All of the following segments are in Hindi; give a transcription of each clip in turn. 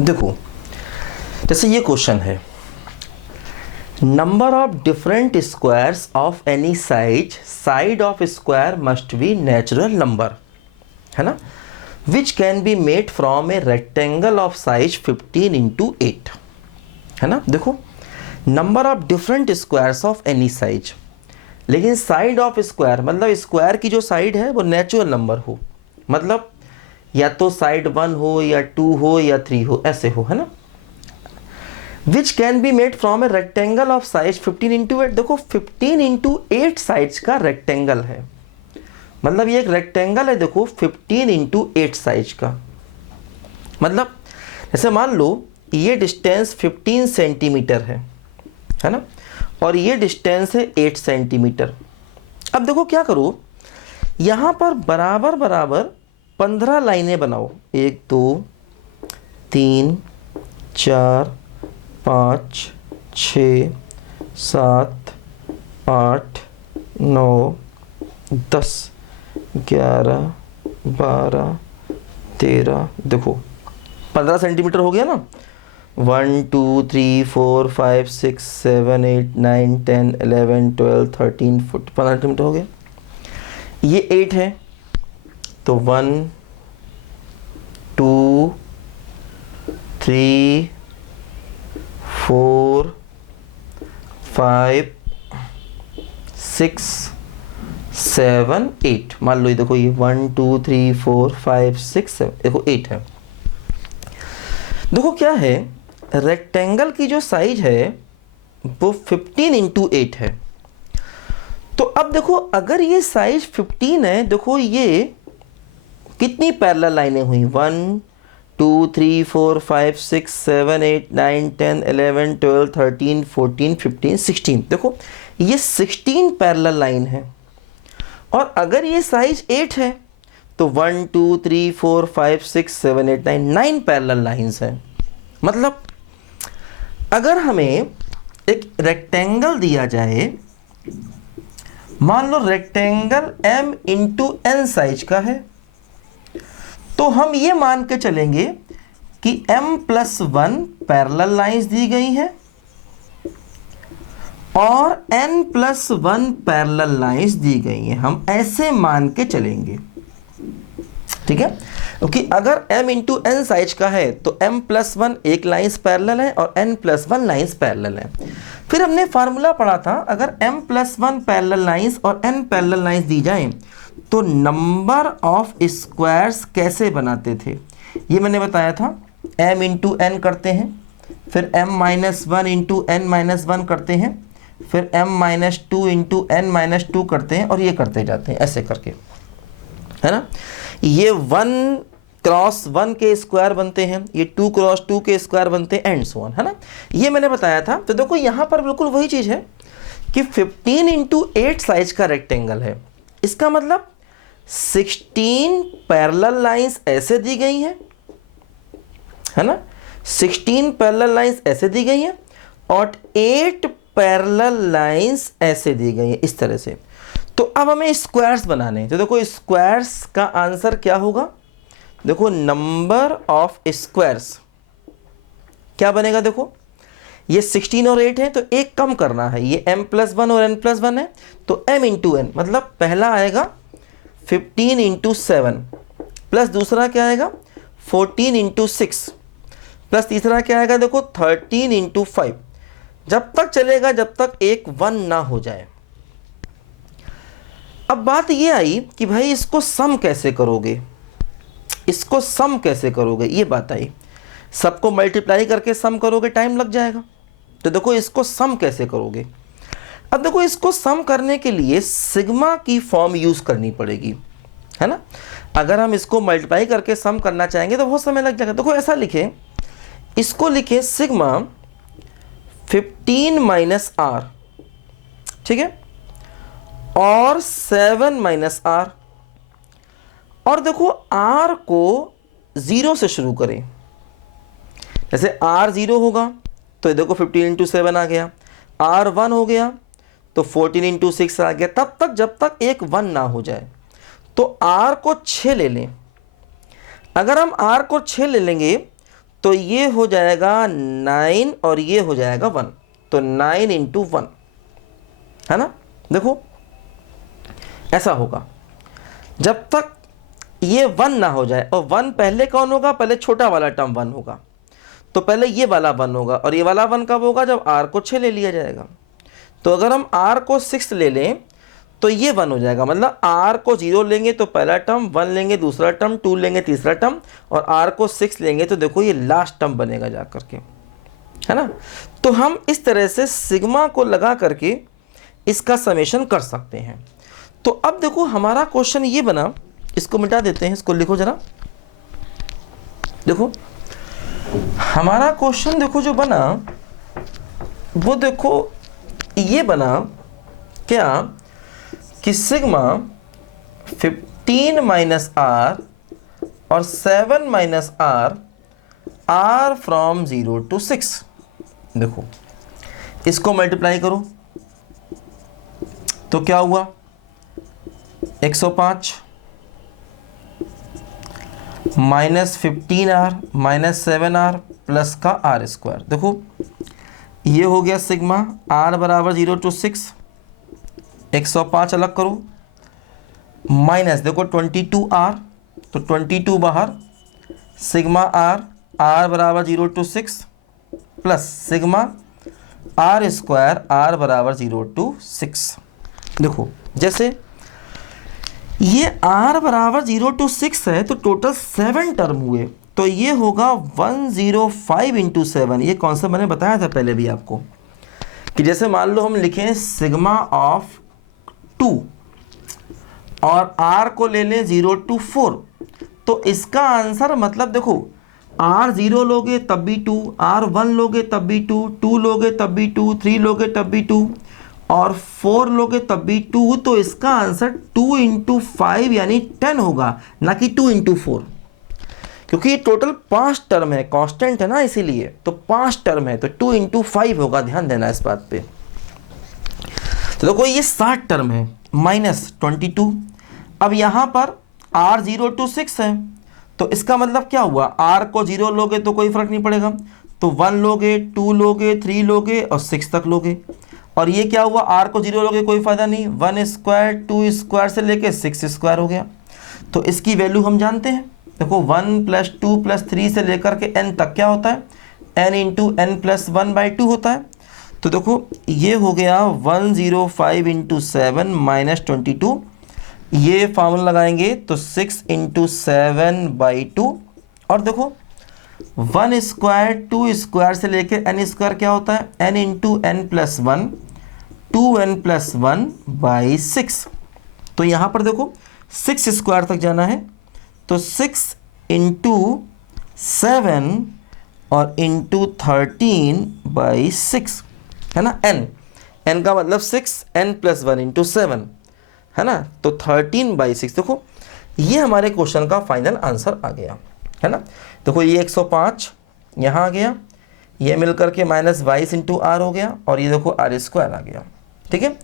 देखो जैसे ये क्वेश्चन है, number of different squares of any side of square must be natural number, है ना, which can be made from a rectangle of size 15x8, है ना। देखो number of different squares of any size, लेकिन साइड ऑफ स्क्वायर मतलब स्क्वायर की जो साइड है वो नेचुरल नंबर हो, मतलब या तो साइड 1 हो या 2 हो या 3 हो, ऐसे हो, है ना। Which can be made from a rectangle of size 15x8। देखो 15x8 साइज का रेक्टेंगल है, मतलब ये एक रेक्टेंगल है। देखो 15x8 साइज का मतलब जैसे मान लो ये डिस्टेंस 15 सेंटीमीटर है ना, और ये डिस्टेंस है 8 सेंटीमीटर। अब देखो क्या करो, यहाँ पर बराबर बराबर 15 लाइनें बनाओ, 1 2 3 4 5 6 7 8 9 10 11 12 13, देखो 15 सेंटीमीटर हो गया ना। 1 2 3 4 5 6 7 8 9 10 11 12 13 14, 15 सेंटीमीटर हो गया। ये 8 है तो 1 2 3 4 5 6 7 8, मान लो ये देखो ये 1 2 3 4 5 6 7, देखो 8 है। देखो क्या है, रेक्टेंगल की जो साइज है वो 15x8 है। तो अब देखो अगर ये साइज 15 है, देखो ये कितनी पैरेलल लाइनें हुई, 1 2 3 4 5 6 7 8 9 10 11 12 13 14 15 16, देखो ये 16 पैरेलल लाइन है। और अगर ये साइज 8 है तो 1 2 3 4 5 6 7 8 9 पैरेलल लाइंस हैं। मतलब अगर हमें एक रेक्टेंगल दिया जाए, मान लो rectangle m into n size का है, तो हम ये मान के चलेंगे कि m+1 पैरेलल लाइंस दी गई हैं और n+1 पैरेलल लाइंस दी गई हैं, हम ऐसे मान के चलेंगे, ठीक है। क्योंकि अगर m इंटू एन साइज का है तो m+1 एक लाइंस पैरेलल है और n+1 लाइंस पैरेलल है। फिर हमने फार्मूला पढ़ा था, अगर m+1 पैरेलल लाइंस और n पैरेलल लाइंस दी जाएं तो नंबर ऑफ स्क्वायर्स कैसे बनाते थे, ये मैंने बताया था। m इंटू एन करते हैं, फिर m-1 इंटू n-1 करते हैं, फिर m-2 इंटू n-2 करते हैं, और ये करते जाते हैं ऐसे करके, है ना। ये 1 क्रॉस 1 के स्क्वायर बनते हैं, ये 2 क्रॉस 2 के स्क्वायर बनते हैं, एंड सो ऑन, है ना। ये मैंने बताया था। तो देखो यहाँ पर बिल्कुल वही चीज़ है कि 15x8 साइज का रेक्टेंगल है, इसका मतलब 16 पैरेलल लाइंस ऐसे दी गई हैं, है ना, 16 पैरेलल लाइंस ऐसे दी गई हैं और 8 पैरेलल लाइंस ऐसे दी गई हैं, इस तरह से। तो अब हमें स्क्वायर्स बनाने हैं, तो देखो स्क्वायर्स का आंसर क्या होगा, देखो नंबर ऑफ स्क्वायर्स क्या बनेगा। देखो ये 16 और 8 है तो एक कम करना है, ये m+1 और n+1 है तो m इंटू एन, मतलब पहला आएगा 15 इंटू 7 प्लस दूसरा क्या आएगा 14 इंटू 6 प्लस तीसरा क्या आएगा, देखो 13 इंटू 5, जब तक चलेगा जब तक एक 1 ना हो जाए। अब बात ये आई कि भाई इसको सम कैसे करोगे, इसको सम कैसे करोगे, ये बात आई। सबको मल्टीप्लाई करके सम करोगे टाइम लग जाएगा, तो देखो इसको सम कैसे करोगे। अब देखो इसको सम करने के लिए सिग्मा की फॉर्म यूज करनी पड़ेगी, है ना। अगर हम इसको मल्टीप्लाई करके सम करना चाहेंगे तो बहुत समय लग जाएगा। देखो ऐसा लिखें, इसको लिखें सिग्मा 15 - r, ठीक है, और 7 - r, और देखो r को 0 से शुरू करें। जैसे r 0 होगा तो देखो 15 इंटू 7 आ गया, r 1 हो गया तो 14 इंटू 6 आ गया, तब तक जब तक एक 1 ना हो जाए। तो r को 6 ले लें, अगर हम r को 6 ले लेंगे तो ये हो जाएगा 9 और ये हो जाएगा 1, तो 9 इंटू 1, है ना। देखो ऐसा होगा जब तक ये 1 ना हो जाए, और 1 पहले कौन होगा, पहले छोटा वाला टर्म 1 होगा, तो पहले ये वाला 1 होगा, और ये वाला 1 कब होगा, जब r को 6 ले लिया जाएगा। तो अगर हम r को 6 ले लें तो ये 1 हो जाएगा, मतलब r को 0 लेंगे तो पहला टर्म, 1 लेंगे दूसरा टर्म, 2 लेंगे तीसरा टर्म, और r को 6 लेंगे तो देखो ये लास्ट टर्म बनेगा जा करके, है ना। तो हम इस तरह से सिग्मा को लगा करके इसका समेशन कर सकते हैं। तो अब देखो हमारा क्वेश्चन ये बना, इसको मिटा देते हैं, इसको लिखो जरा। देखो हमारा क्वेश्चन देखो जो बना वो देखो ये बना क्या कि सिग्मा 15 माइनस आर और 7 माइनस आर फ्रॉम 0 to 6। देखो इसको मल्टीप्लाई करो तो क्या हुआ, 105 minus 15r minus 7r plus का आर स्क्वायर। देखो ये हो गया सिग्मा r बराबर 0 to 6, 105 अलग करो, माइनस देखो 22r, तो 22 बाहर, सिग्मा r बराबर 0 to 6 plus sigma R square r बराबर 0 to 6। देखो जैसे ये r बराबर 0 to 6 है तो टोटल 7 टर्म हुए, तो ये होगा 105 इंटू 7। ये कौन सा मैंने बताया था पहले भी आपको कि जैसे मान लो हम लिखें सिग्मा ऑफ 2 और r को ले लें 0 to 4, तो इसका आंसर मतलब देखो r 0 लोगे तब भी 2, r 1 लोगे तब भी 2, 2 लोगे तब भी 2, 3 लोगे तब भी 2 और 4 लोगे तब भी 2, तो इसका आंसर 2 इंटू 5 यानी 10 होगा, ना कि 2 इंटू 4, क्योंकि ये टोटल 5 टर्म है, कांस्टेंट है ना इसीलिए, तो 5 टर्म है तो 2 इंटू 5 होगा, ध्यान देना इस बात पे। तो देखो ये 60 टर्म है माइनस 22। अब यहाँ पर r 0 to 6 है, तो इसका मतलब क्या हुआ, r को 0 लोगे तो कोई फर्क नहीं पड़ेगा, तो 1 लोगे, 2 लोगे, 3 लोगे और 6 तक लोगे। और ये क्या हुआ, r को 0 लोगे कोई फायदा नहीं, 1 स्क्वायर 2 स्क्वायर से लेके 6 स्क्वायर हो गया। तो इसकी वैल्यू हम जानते हैं, देखो 1 प्लस 2 प्लस 3 से लेकर के n तक क्या होता है, n इंटू n प्लस 1/2 होता है। तो देखो ये हो गया 105 इंटू 7 माइनस 22, ये फार्मूला लगाएंगे तो 6 इंटू 7/2, और देखो 1 स्क्वायर 2 स्क्वायर से लेके n स्क्वायर क्या होता है, n into n plus 1, 2n plus 1/6। तो यहाँ पर देखो 6 स्क्वायर तक जाना है, तो 6 इंटू 7 और इंटू 13/6 है ना, n का मतलब 6, n प्लस 1 इंटू 7 है ना, तो 13/6। देखो ये हमारे क्वेश्चन का फाइनल आंसर आ गया, है ना। देखो ये 105 यहाँ आ गया, ये मिलकर के माइनस 22 इंटू आर हो गया, और ये देखो आर स्क्वायर आ गया, ठीक है।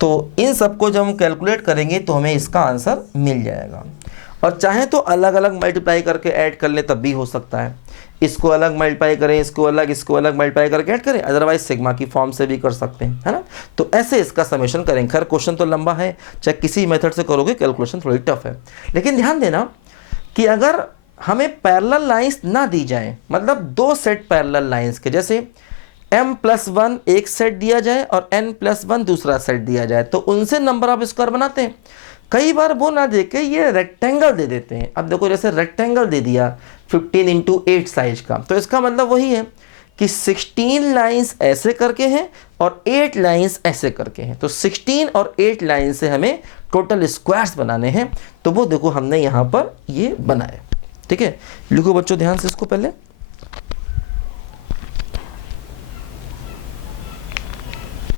तो इन सबको जब हम कैलकुलेट करेंगे तो हमें इसका आंसर मिल जाएगा, और चाहे तो अलग अलग मल्टीप्लाई करके ऐड कर ले तब भी हो सकता है, इसको अलग मल्टीप्लाई करें, इसको अलग मल्टीप्लाई करके ऐड करें, अदरवाइज सिग्मा की फॉर्म से भी कर सकते हैं, है ना। तो ऐसे इसका समेशन करेंगे। खैर क्वेश्चन तो लंबा है, चाहे किसी मेथड से करोगे कैलकुलेशन थोड़ी टफ है, लेकिन ध्यान देना कि अगर हमें पैरेलल लाइंस ना दी जाए, मतलब 2 सेट पैरेलल लाइंस के, जैसे m+1 एक सेट दिया जाए और n+1 दूसरा सेट दिया जाए, तो उनसे नंबर ऑफ स्क्वायर बनाते हैं। कई बार वो ना देके ये रेक्टेंगल दे देते हैं। अब देखो जैसे रेक्टेंगल दे दिया 15 इंटू 8 साइज का, तो इसका मतलब वही है कि 16 लाइंस ऐसे करके हैं और 8 लाइंस ऐसे करके हैं, तो 16 और 8 लाइन से हमें टोटल स्क्वायर्स बनाने हैं। तो वो देखो हमने यहाँ पर ये बनाए, ठीक है। लिखो बच्चों ध्यान से इसको पहले।